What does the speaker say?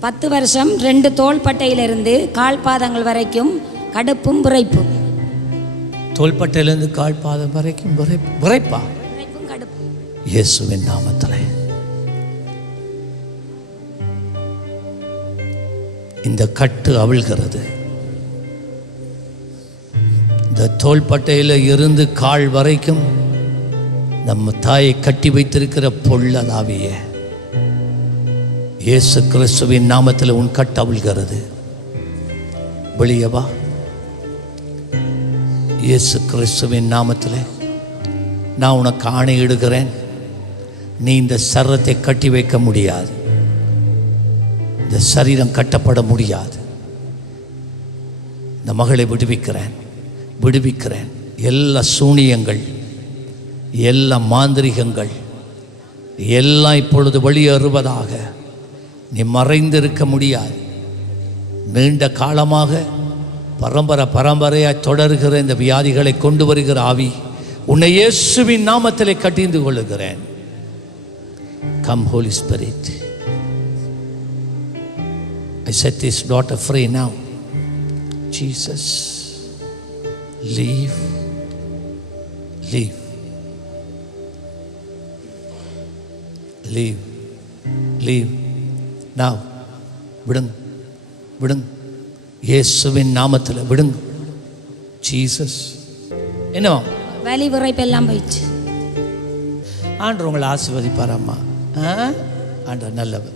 பத்து வருஷம் ரெண்டு தோள்பட்டையிலிருந்து கால் பாதங்கள் வரைக்கும் கடுப்பும் விரைப்பும் தோள்பட்டையிலேருந்து கால் பாதம் வரைக்கும் விரை விரைப்பா இயேசுவின் நாமத்தில். இந்த கட்டு அவிழ்கிறது. இந்த தோள்பட்டையில் இருந்து கால் வரைக்கும் நம்ம தாயை கட்டி வைத்திருக்கிற பொள்ளதாவிய இயேசு கிறிஸ்துவின் நாமத்தில் உன் கட்டவிழ்கிறது வெளியவா இயேசு கிறிஸ்துவின் நாமத்தில் நான் உனக்கு ஆணையிடுகிறேன். நீ இந்த சரத்தை கட்டி வைக்க முடியாது. இந்த சரீரம் கட்டப்பட முடியாது. இந்த மகளை விடுவிக்கிறேன். விடுவிக்கிறேன். எல்லா சூனியங்கள் எல்லா மாந்திரிகங்கள் எல்லாம் இப்பொழுது வெளியேறுவதாக நீ மறைந்திருக்க முடியாது. நீண்ட காலமாக பரம்பரை பரம்பரையாக தொடர்கிற இந்த வியாதிகளை கொண்டு வருகிற ஆவி உன்னை இயேசுவின் நாமத்திலே கட்டிந்து கொள்ளுகிறேன். Come holy spirit I said is not a free now Jesus leave leave leave leave Now, விடுங்க விடுங்க. இயேசுவின் நாமத்தில் விடுங்க. ஜீசஸ். என்னவா வலி விரைப்பு எல்லாம் போயிடுச்சு. ஆண்டவர் உங்களை ஆசீர்வதிப்பார் அம்மா ஆ? ஆண்டவர் நல்லவர்.